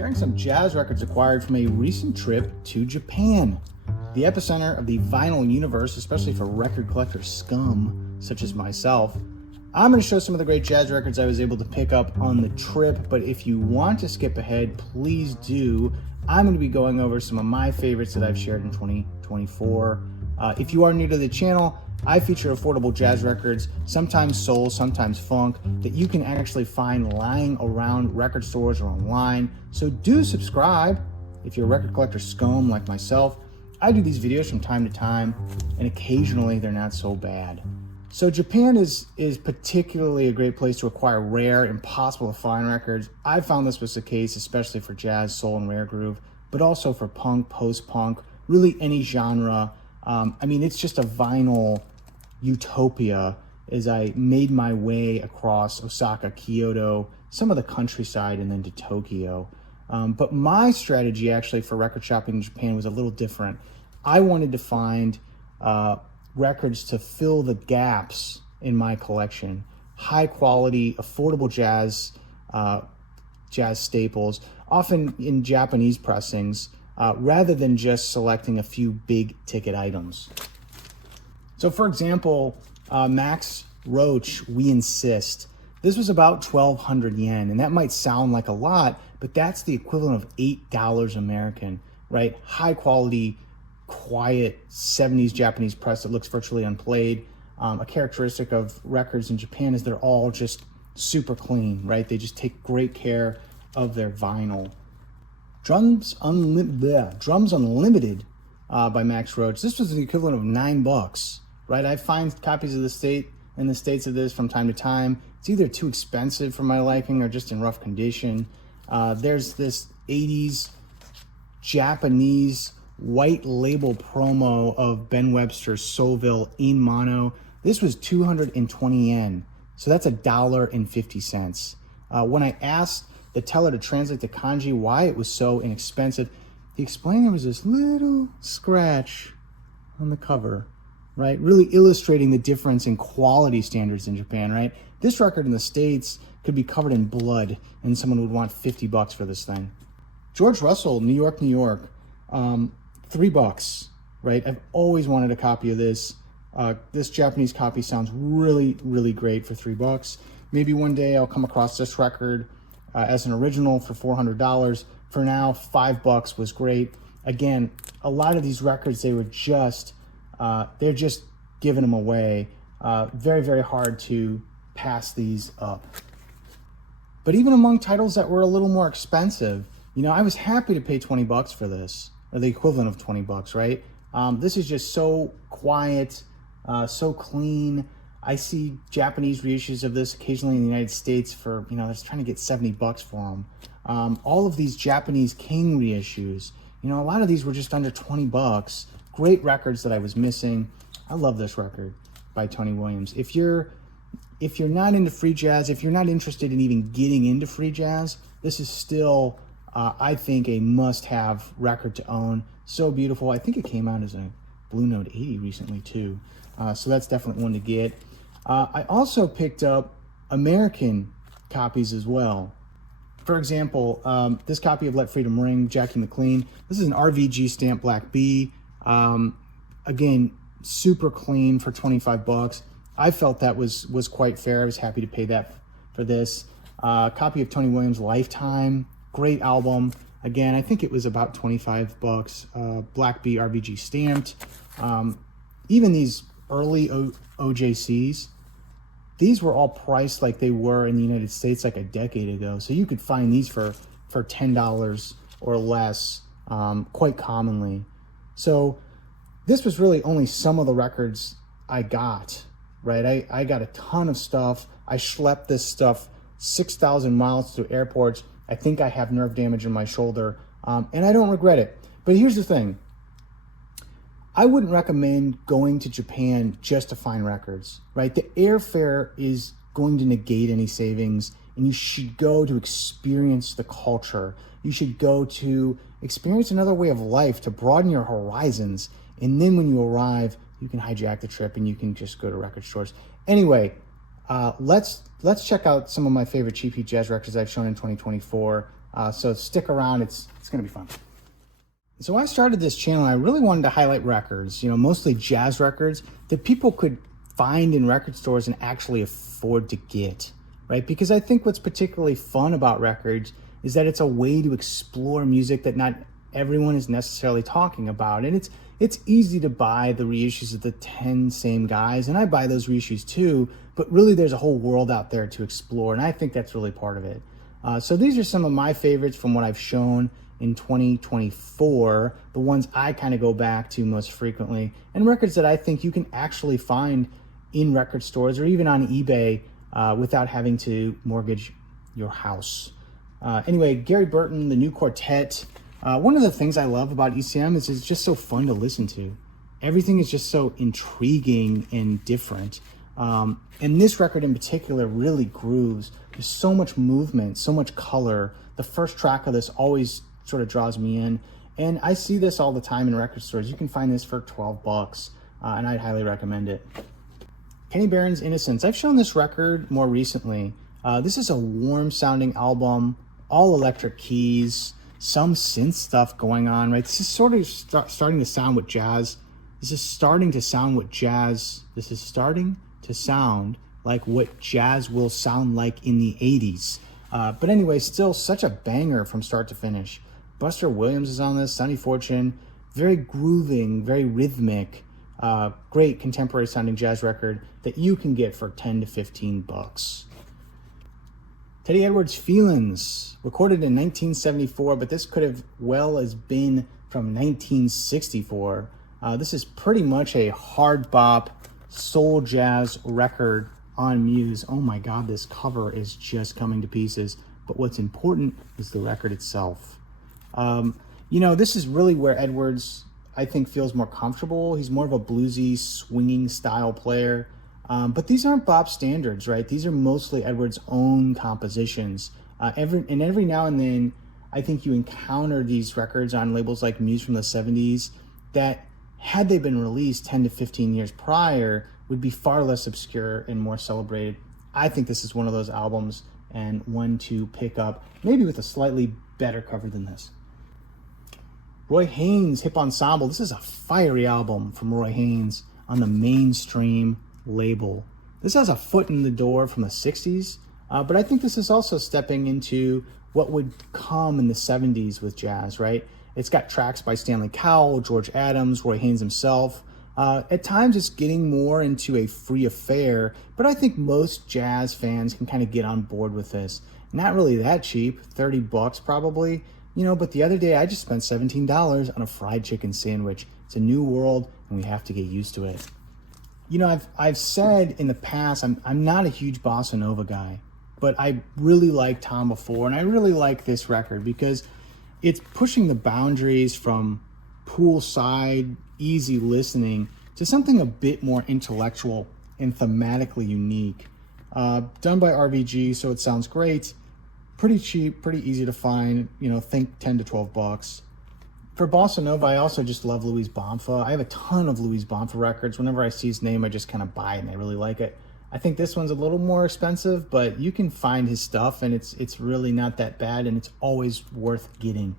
sharing some jazz records acquired from a recent trip to Japan, the epicenter of the vinyl universe, especially for record collector scum such as myself. I'm going to show some of the great jazz records I was able to pick up on the trip, but if you want to skip ahead, please do. I'm going to be going over some of my favorites that I've shared in 2024. If you are new to the channel, I feature affordable jazz records, sometimes soul, sometimes funk, that you can actually find lying around record stores or online. So do subscribe if you're a record collector scum like myself. I do these videos from time to time, and occasionally they're not so bad. So Japan is particularly a great place to acquire rare, impossible to find records. I found this was the case, especially for jazz, soul, and rare groove, but also for punk, post-punk, really any genre. It's just a vinyl utopia as I made my way across Osaka, Kyoto, some of the countryside, and then to Tokyo. But my strategy actually for record shopping in Japan was a little different. I wanted to find records to fill the gaps in my collection. High quality, affordable jazz staples, often in Japanese pressings, rather than just selecting a few big ticket items. So for example, Max Roach, We Insist. This was about 1,200 yen, and that might sound like a lot, but that's the equivalent of $8 American, right? High quality, quiet 70s Japanese press that looks virtually unplayed. A characteristic of records in Japan is they're all just super clean, right? They just take great care of their vinyl. Drums Unlimited by Max Roach. This was the equivalent of $9, right? I find copies of in the States of this from time to time. It's either too expensive for my liking or just in rough condition. There's this 80s Japanese white label promo of Ben Webster's Soulville in mono. This was 220 yen, so that's $1.50. When I asked the teller to translate the kanji why it was so inexpensive, he explained there was this little scratch on the cover, right? Really illustrating the difference in quality standards in Japan, right? This record in the States could be covered in blood and someone would want $50 for this thing. George Russell, New York, $3, right? I've always wanted a copy of this. This Japanese copy sounds really, really great for $3. Maybe one day I'll come across this record as an original for $400. For now, $5 was great. Again, a lot of these records, they're just giving them away. Very, very hard to pass these up. But even among titles that were a little more expensive, I was happy to pay $20 for this, or the equivalent of $20, right? This is just so quiet, so clean. I see Japanese reissues of this occasionally in the United States for, they're trying to get $70 for them. All of these Japanese King reissues, a lot of these were just under $20. Great records that I was missing. I love this record by Tony Williams. If you're not into free jazz, if you're not interested in even getting into free jazz, this is still, I think, a must-have record to own. So beautiful. I think it came out as a Blue Note 80 recently too. So that's definitely one to get. I also picked up American copies as well. For example, this copy of Let Freedom Ring, Jackie McLean. This is an RVG stamp Black B. Again, super clean for $25. I felt that was quite fair. I was happy to pay that for this. Copy of Tony Williams' Lifetime. Great album. Again, I think it was about $25. Black B RVG stamped. Even these early OJCs, these were all priced like they were in the United States like a decade ago. So you could find these for $10 or less quite commonly. So this was really only some of the records I got, right? I got a ton of stuff. I schlepped this stuff 6,000 miles to airports. I think I have nerve damage in my shoulder, and I don't regret it. But here's the thing. I wouldn't recommend going to Japan just to find records, right? The airfare is going to negate any savings, and you should go to experience the culture. You should go to experience another way of life to broaden your horizons. And then when you arrive, you can hijack the trip and you can just go to record stores. Anyway, let's check out some of my favorite cheap heat jazz records I've shown in 2024. So stick around, it's going to be fun. So when I started this channel, I really wanted to highlight records, mostly jazz records that people could find in record stores and actually afford to get, right? Because I think what's particularly fun about records is that it's a way to explore music that not everyone is necessarily talking about. And it's easy to buy the reissues of the 10 same guys, and I buy those reissues too, but really there's a whole world out there to explore, and I think that's really part of it. So these are some of my favorites from what I've shown in 2024, the ones I kind of go back to most frequently, and records that I think you can actually find in record stores or even on eBay without having to mortgage your house. Anyway, Gary Burton, the new quartet. One of the things I love about ECM is it's just so fun to listen to. Everything is just so intriguing and different. And this record in particular really grooves. There's so much movement, so much color. The first track of this always sort of draws me in. And I see this all the time in record stores. You can find this for $12, and I'd highly recommend it. Kenny Barron's Innocence. I've shown this record more recently. This is a warm sounding album, all electric keys, some synth stuff going on, right? This is sort of starting to sound with jazz. This is starting to sound like what jazz will sound like in the 80s. But anyway, still such a banger from start to finish. Buster Williams is on this, Sonny Fortune, very grooving, very rhythmic, great contemporary sounding jazz record that you can get for $10 to $15. Teddy Edwards' Feelin's, recorded in 1974, but this could have well as been from 1964. This is pretty much a hard bop soul jazz record on Muse. Oh my God, this cover is just coming to pieces. But what's important is the record itself. This is really where Edwards, I think, feels more comfortable. He's more of a bluesy, swinging style player. But these aren't bop standards, right? These are mostly Edwards' own compositions. Every now and then, I think you encounter these records on labels like Muse from the 70s that, had they been released 10 to 15 years prior, would be far less obscure and more celebrated. I think this is one of those albums, and one to pick up, maybe with a slightly better cover than this. Roy Haynes' Hip Ensemble. This is a fiery album from Roy Haynes on the Mainstream label. This has a foot in the door from the 60s, but I think this is also stepping into what would come in the 70s with jazz, right? It's got tracks by Stanley Cowell, George Adams, Roy Haynes himself. At times it's getting more into a free affair, but I think most jazz fans can kind of get on board with this. Not really that cheap, $30 probably, but the other day I just spent $17 on a fried chicken sandwich. It's a new world and we have to get used to it. I've said in the past, I'm not a huge bossa nova guy, but I really like Tom before, and I really like this record because it's pushing the boundaries from poolside, easy listening to something a bit more intellectual and thematically unique. Done by RBG, so it sounds great. Pretty cheap, pretty easy to find, think $10 to $12. For bossa nova, I also just love Luis Bonfa. I have a ton of Luis Bonfa records. Whenever I see his name, I just kind of buy it, and I really like it. I think this one's a little more expensive, but you can find his stuff, and it's really not that bad, and it's always worth getting.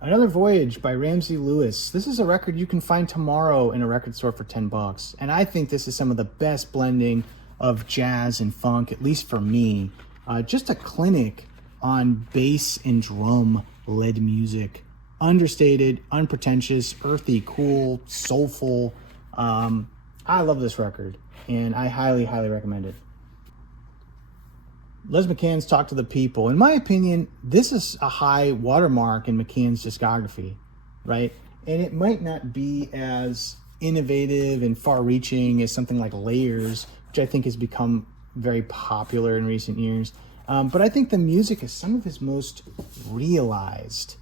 Another Voyage by Ramsey Lewis. This is a record you can find tomorrow in a record store for $10, and I think this is some of the best blending of jazz and funk, at least for me. Just a clinic on bass and drum-led music. Understated, unpretentious, earthy, cool, soulful. I love this record, and I highly, highly recommend it. Les McCann's Talk to the People. In my opinion, this is a high watermark in McCann's discography, right? And it might not be as innovative and far-reaching as something like Layers, which I think has become very popular in recent years. But I think the music is some of his most realized.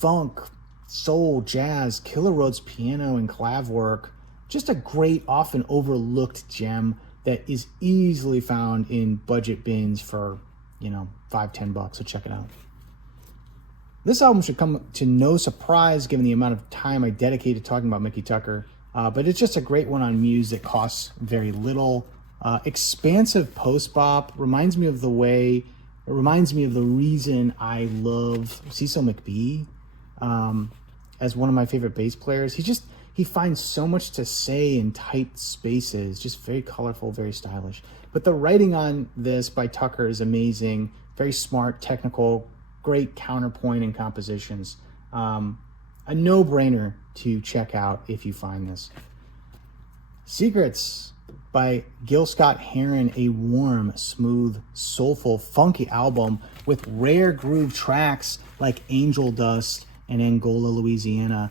Funk, soul, jazz, Killer Rhodes piano and clav work. Just a great, often overlooked gem that is easily found in budget bins for, $5-10, so check it out. This album should come to no surprise given the amount of time I dedicate to talking about Mickey Tucker, but it's just a great one on Muse that costs very little. Expansive post-bop reminds me of the reason I love Cecil McBee as one of my favorite bass players. He finds so much to say in tight spaces, just very colorful, very stylish. But the writing on this by Tucker is amazing, very smart, technical, great counterpoint and compositions. A no-brainer to check out if you find this. Secrets by Gil Scott-Heron, a warm, smooth, soulful, funky album with rare groove tracks like Angel Dust and Angola, Louisiana.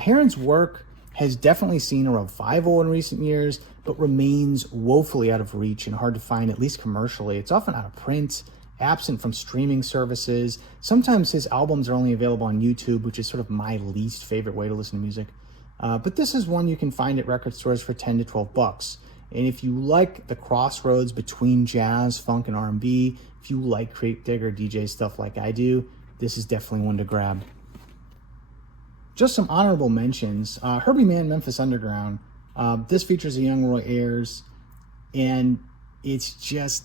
Heron's work has definitely seen a revival in recent years, but remains woefully out of reach and hard to find, at least commercially. It's often out of print, absent from streaming services. Sometimes his albums are only available on YouTube, which is sort of my least favorite way to listen to music. But this is one you can find at record stores for 10 to 12 bucks. And if you like the crossroads between jazz, funk, and R&B, if you like Crate Digger DJ stuff like I do, this is definitely one to grab. Just some honorable mentions. Herbie Mann, Memphis Underground. This features a young Roy Ayers, and it's just,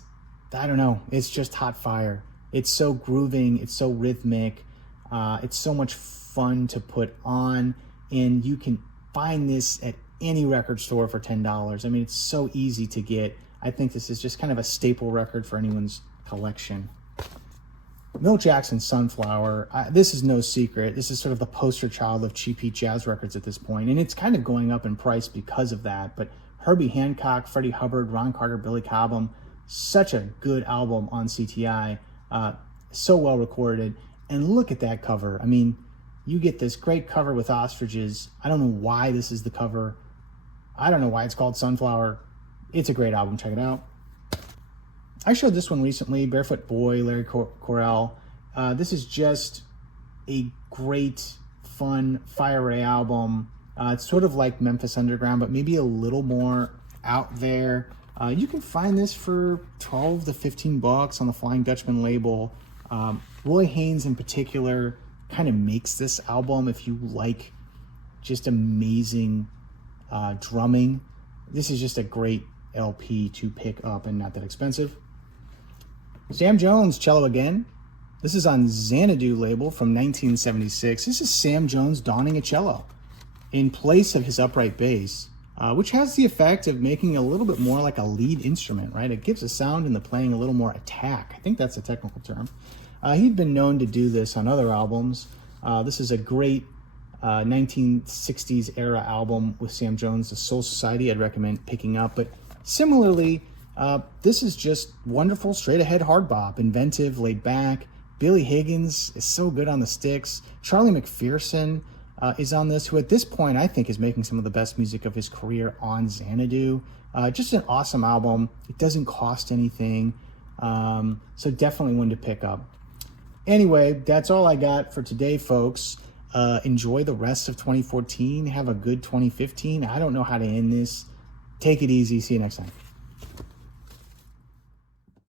I don't know, it's just hot fire. It's so grooving, it's so rhythmic, it's so much fun to put on, and you can find this at any record store for $10. I mean, it's so easy to get. I think this is just kind of a staple record for anyone's collection. Milt Jackson, Sunflower. This is no secret. This is sort of the poster child of cheap heat jazz records at this point, and it's kind of going up in price because of that. But Herbie Hancock, Freddie Hubbard, Ron Carter, Billy Cobham, such a good album on CTI. So well recorded. And look at that cover. I mean, you get this great cover with ostriches. I don't know why this is the cover. I don't know why it's called Sunflower. It's a great album. Check it out. I showed this one recently, Barefoot Boy, Larry Correll. This is just a great, fun Fire Ray album. It's sort of like Memphis Underground, but maybe a little more out there. You can find this for 12 to 15 bucks on the Flying Dutchman label. Roy Haynes in particular kind of makes this album if you like just amazing drumming. This is just a great LP to pick up and not that expensive. Sam Jones, Cello Again. This is on Xanadu label from 1976. This is Sam Jones donning a cello in place of his upright bass, which has the effect of making it a little bit more like a lead instrument, right? It gives the sound and the playing a little more attack. I think that's a technical term. He'd been known to do this on other albums. This is a great 1960s era album with Sam Jones, The Soul Society, I'd recommend picking up. But similarly, this is just wonderful, straight ahead hard bop, inventive, laid back. Billy Higgins is so good on the sticks. Charlie McPherson is on this, who at this point I think is making some of the best music of his career on Xanadu. Just an awesome album. It doesn't cost anything, so definitely one to pick up. Anyway, that's all I got for today, folks. Enjoy the rest of 2014. Have a good 2015. I don't know how to end this. Take it easy. See you next time.